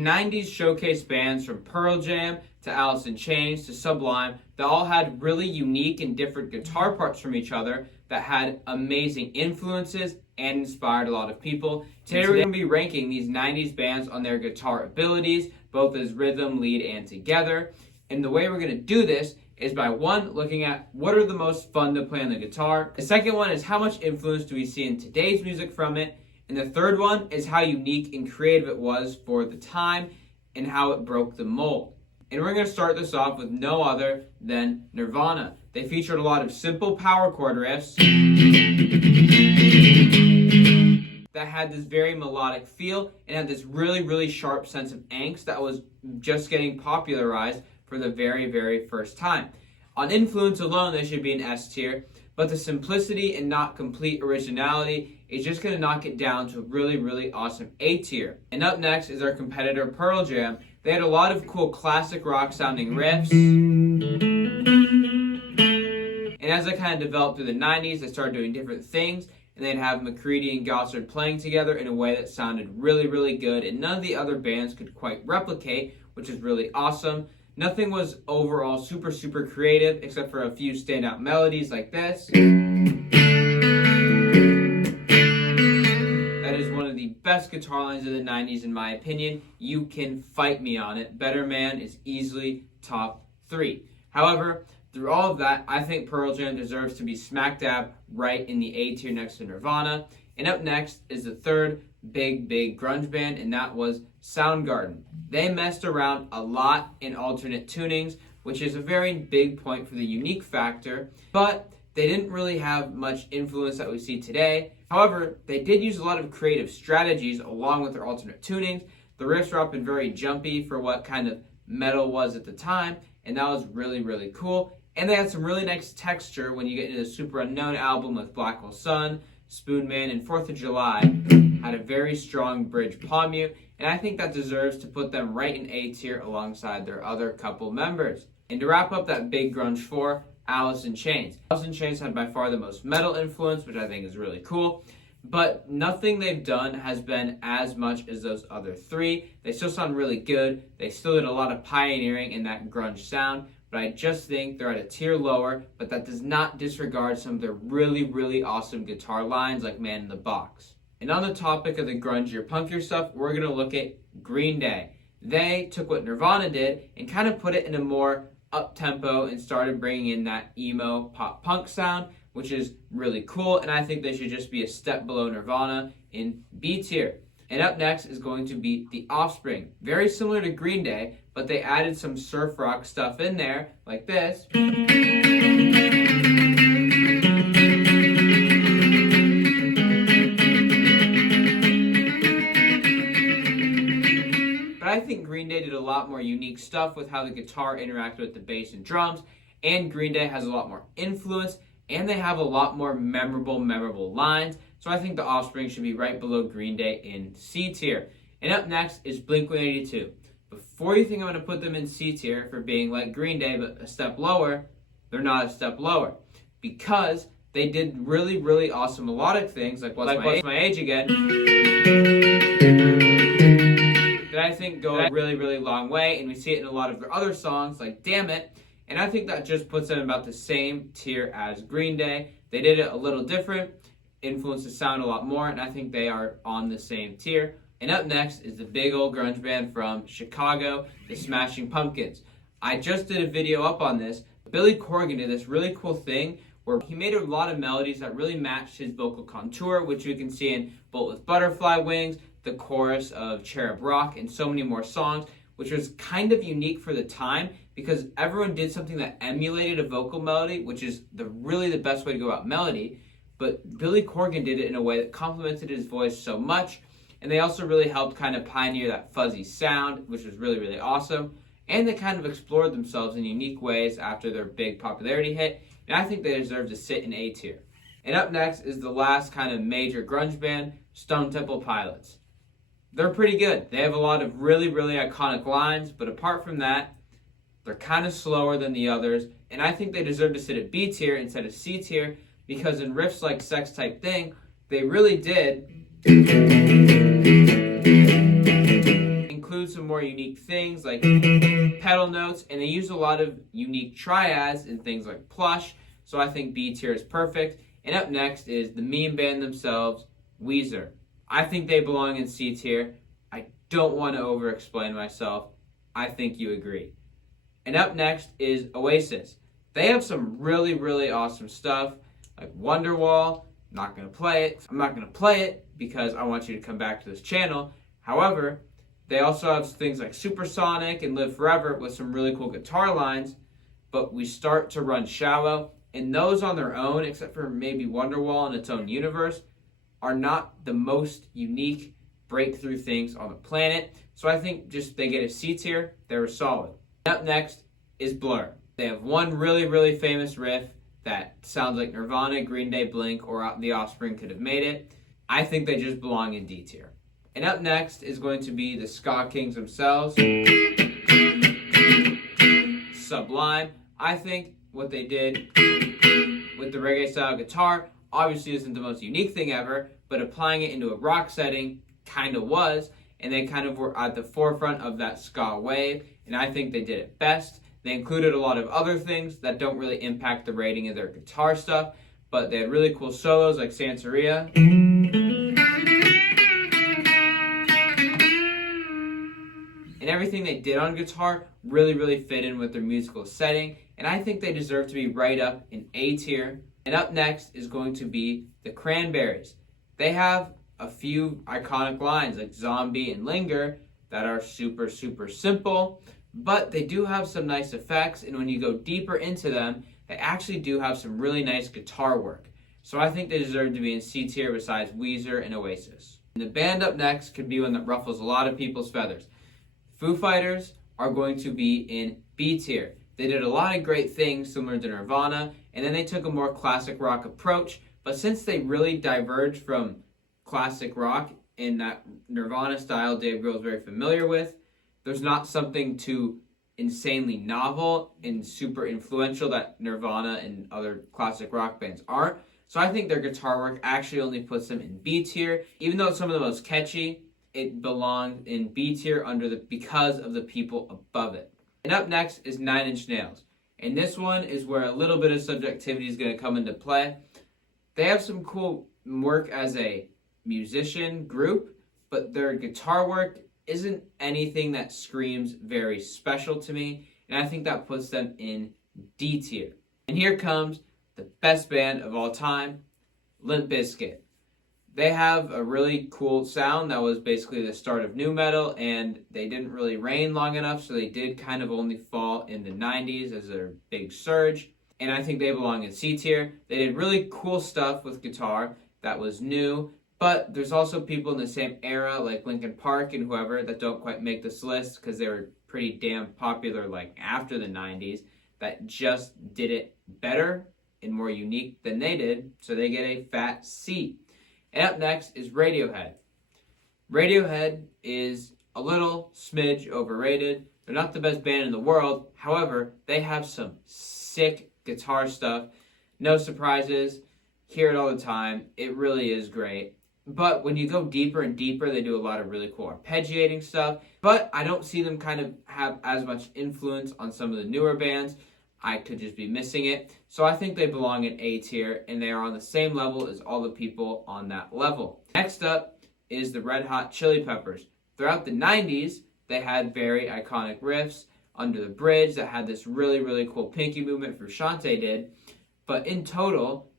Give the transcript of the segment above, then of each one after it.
90s showcased bands from Pearl Jam to Alice in Chains to Sublime that all had really unique and different guitar parts from each other that had amazing influences and inspired a lot of people. Today we're going to be ranking these 90s bands on their guitar abilities, both as rhythm, lead, and together. And the way we're going to do this is by one, looking at what are the most fun to play on the guitar. The second one is how much influence do we see in today's music from it. And the third one is how unique and creative it was for the time and how it broke the mold. And we're going to start this off with no other than Nirvana. They featured a lot of simple power chord riffs that had this very melodic feel and had this really, really sharp sense of angst that was just getting popularized for the very, very first time. On influence alone, they should be an S tier, but the simplicity and not complete originality is just going to knock it down to a really, really awesome A tier. And up next is our competitor Pearl Jam. They had a lot of cool classic rock sounding riffs. And as they kind of developed through the 90s, they started doing different things. And they'd have McCready and Gossard playing together in a way that sounded really, really good. And none of the other bands could quite replicate, which is really awesome. Nothing was overall super, super creative, except for a few standout melodies like this. That is one of the best guitar lines of the 90s in my opinion. You can fight me on it. Better Man is easily top 3. However, through all of that, I think Pearl Jam deserves to be smack dab right in the A tier next to Nirvana. And up next is the third big grunge band, and that was Soundgarden. They messed around a lot in alternate tunings, which is a very big point for the unique factor, but they didn't really have much influence that we see today. However, they did use a lot of creative strategies along with their alternate tunings. The riffs were up and very jumpy for what kind of metal was at the time, and that was really, really cool. And they had some really nice texture when you get into the Super Unknown album with Blackwell Sun, Spoon Man, and 4th of July. Had a very strong bridge palm mute, and I think that deserves to put them right in A tier alongside their other couple members. And to wrap up that big grunge 4, Alice in Chains. Alice in Chains had by far the most metal influence, which I think is really cool, but nothing they've done has been as much as those other 3. They still sound really good. They still did a lot of pioneering in that grunge sound, but I just think they're at a tier lower, but that does not disregard some of their really, really awesome guitar lines like Man in the Box. And on the topic of the grungier, punkier stuff, we're going to look at Green Day. They took what Nirvana did and kind of put it in a more up-tempo and started bringing in that emo pop-punk sound, which is really cool, and I think they should just be a step below Nirvana in B tier. And up next is going to be The Offspring. Very similar to Green Day, but they added some surf rock stuff in there, like this. I think Green Day did a lot more unique stuff with how the guitar interacted with the bass and drums, and Green Day has a lot more influence, and they have a lot more memorable lines, so I think The Offspring should be right below Green Day in C tier. And up next is Blink-182. Before you think I'm going to put them in C tier for being like Green Day but a step lower, they're not a step lower, because they did really, really awesome melodic things like What's My Age Again, that I think go a really, really long way, and we see it in a lot of their other songs like Damn It, and I think that just puts them about the same tier as Green Day. They did it a little different, influenced the sound a lot more, and I think they are on the same tier. And up next is the big old grunge band from Chicago, the Smashing Pumpkins. I just did a video up on this. Billy Corgan did this really cool thing where he made a lot of melodies that really matched his vocal contour, which you can see in Bolt with Butterfly Wings, the chorus of Cherub Rock, and so many more songs, which was kind of unique for the time because everyone did something that emulated a vocal melody, which is really the best way to go about melody. But Billy Corgan did it in a way that complemented his voice so much, and they also really helped kind of pioneer that fuzzy sound, which was really, really awesome. And they kind of explored themselves in unique ways after their big popularity hit, and I think they deserve to sit in A tier. And up next is the last kind of major grunge band, Stone Temple Pilots. They're pretty good. They have a lot of really, really iconic lines, but apart from that, they're kind of slower than the others, and I think they deserve to sit at B tier instead of C tier, because in riffs like Sex Type Thing, they really did include include some more unique things like pedal notes, and they use a lot of unique triads and things like plush, so I think B tier is perfect. And up next is the meme band themselves, Weezer. I think they belong in C tier. I don't want to over-explain myself. I think you agree. And up next is Oasis. They have some really, really awesome stuff, like Wonderwall. I'm not going to play it. I'm not going to play it because I want you to come back to this channel. However, they also have things like Supersonic and Live Forever with some really cool guitar lines, but we start to run shallow, and those on their own, except for maybe Wonderwall in its own universe, are not the most unique breakthrough things on the planet. So I think just they get a C tier. They were solid. Up next is Blur. They have one really, really famous riff that sounds like Nirvana, Green Day, Blink, or The Offspring could have made it. I think they just belong in D tier. And up next is going to be the Ska Kings themselves. Sublime. I think what they did with the reggae style guitar obviously isn't the most unique thing ever, but applying it into a rock setting kind of was, and they kind of were at the forefront of that ska wave, and I think they did it best. They included a lot of other things that don't really impact the rating of their guitar stuff, but they had really cool solos like Santeria. And everything they did on guitar really, really fit in with their musical setting, and I think they deserve to be right up in A tier. And up next is going to be the Cranberries. They have a few iconic lines like Zombie and Linger that are super, super simple, but they do have some nice effects, and when you go deeper into them, they actually do have some really nice guitar work. So I think they deserve to be in C tier besides Weezer and Oasis. And the band up next could be one that ruffles a lot of people's feathers. Foo Fighters are going to be in B tier. They did a lot of great things similar to Nirvana, and then they took a more classic rock approach, but since they really diverged from classic rock in that Nirvana style Dave Grohl is very familiar with, there's not something too insanely novel and super influential that Nirvana and other classic rock bands aren't. So I think their guitar work actually only puts them in B tier. Even though it's some of the most catchy, it belongs in B tier because of the people above it. And up next is Nine Inch Nails. And this one is where a little bit of subjectivity is going to come into play. They have some cool work as a musician group, but their guitar work isn't anything that screams very special to me, and I think that puts them in D tier. And here comes the best band of all time, Limp Bizkit. They have a really cool sound that was basically the start of nu metal, and they didn't really reign long enough, so they did kind of only fall in the 90s as their big surge, and I think they belong in C tier. They did really cool stuff with guitar that was new, but there's also people in the same era like Linkin Park and whoever that don't quite make this list because they were pretty damn popular like after the 90s that just did it better and more unique than they did, so they get a fat C. And up next is Radiohead. Radiohead is a little smidge overrated. They're not the best band in the world. However, they have some sick guitar stuff. No surprises. Hear it all the time. It really is great. But when you go deeper and deeper, they do a lot of really cool arpeggiating stuff. But I don't see them kind of have as much influence on some of the newer bands. I could just be missing it. So I think they belong in A tier, and they are on the same level as all the people on that level. Next up is the Red Hot Chili Peppers. Throughout the 90s, they had very iconic riffs. Under the Bridge that had this really, really cool pinky movement Frusciante did. But in total,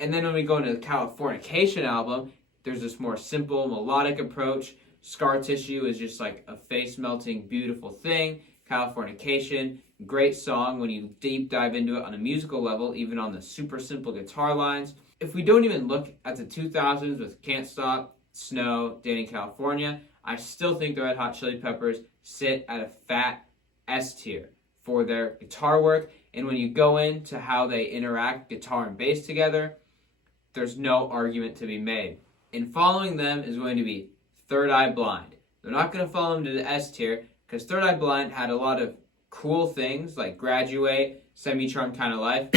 and then when we go into the Californication album, there's this more simple, melodic approach. Scar Tissue is just like a face-melting, beautiful thing. Californication, great song when you deep dive into it on a musical level, even on the super simple guitar lines. If we don't even look at the 2000s with Can't Stop, Snow, Danny California, I still think the Red Hot Chili Peppers sit at a fat S tier for their guitar work. And when you go into how they interact guitar and bass together, there's no argument to be made. And following them is going to be Third Eye Blind. They're not going to follow them to the S tier because Third Eye Blind had a lot of cool things like Graduate, Semi-Charmed Kind of Life.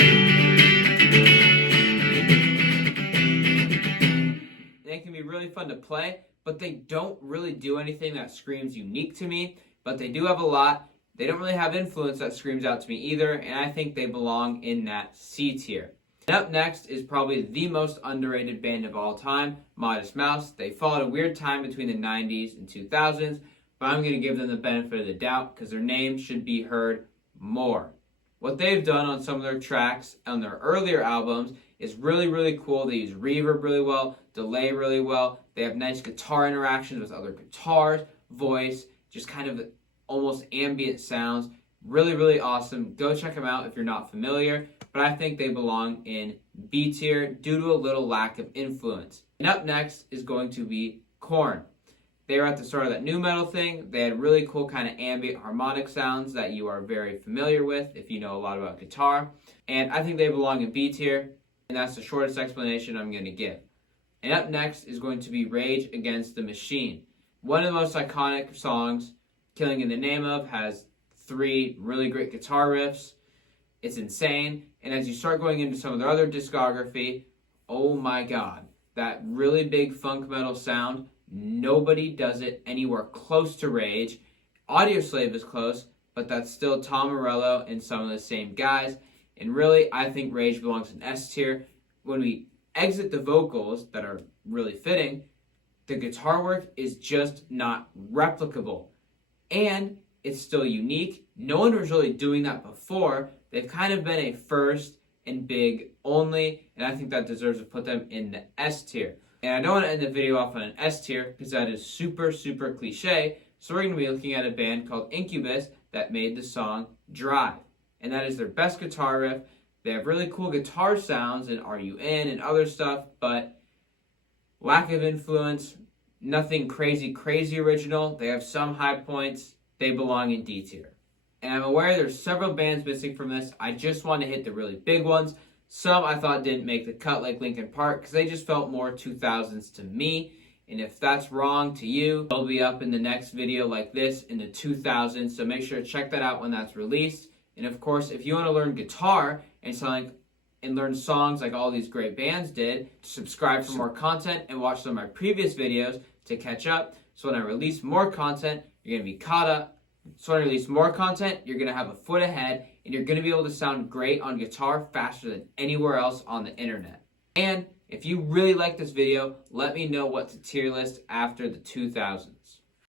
They can be really fun to play, but they don't really do anything that screams unique to me, but they do have a lot. They don't really have influence that screams out to me either, and I think they belong in that C tier. And up next is probably the most underrated band of all time, Modest Mouse. They followed a weird time between the 90s and 2000s, but I'm going to give them the benefit of the doubt because their name should be heard more. What they've done on some of their tracks on their earlier albums is really, really cool. They use reverb really well, delay really well. They have nice guitar interactions with other guitars, voice, just kind of almost ambient sounds. Really, really awesome. Go check them out if you're not familiar. But I think they belong in B tier due to a little lack of influence. And up next is going to be Korn. They were at the start of that new metal thing. They had really cool kind of ambient harmonic sounds that you are very familiar with if you know a lot about guitar. And I think they belong in B tier, and that's the shortest explanation I'm going to give. And up next is going to be Rage Against the Machine. One of the most iconic songs, Killing in the Name of, has 3 really great guitar riffs. It's insane. And as you start going into some of their other discography, oh my god, that really big funk metal sound, nobody does it anywhere close to Rage. Audioslave is close, but that's still Tom Morello and some of the same guys. And really, I think Rage belongs in S tier. When we exit the vocals that are really fitting, the guitar work is just not replicable. And it's still unique. No one was really doing that before. They've kind of been a first and big only, and I think that deserves to put them in the S tier. And I don't want to end the video off on an S tier because that is super, super cliche. So we're going to be looking at a band called Incubus that made the song Drive. And that is their best guitar riff. They have really cool guitar sounds and Are You In and other stuff, but lack of influence, nothing crazy original. They have some high points. They belong in D tier. And I'm aware there's several bands missing from this. I just want to hit the really big ones. Some I thought didn't make the cut, like Linkin Park, because they just felt more 2000s to me. And if that's wrong to you, they'll be up in the next video like this in the 2000s. So make sure to check that out when that's released. And of course, if you want to learn guitar and learn songs like all these great bands did, subscribe for more content and watch some of my previous videos to catch up. So when I release more content, you're going to be caught up. So when I release more content, you're going to have a foot ahead, and you're going to be able to sound great on guitar faster than anywhere else on the internet. And if you really like this video, let me know what to tier list after the 2000s.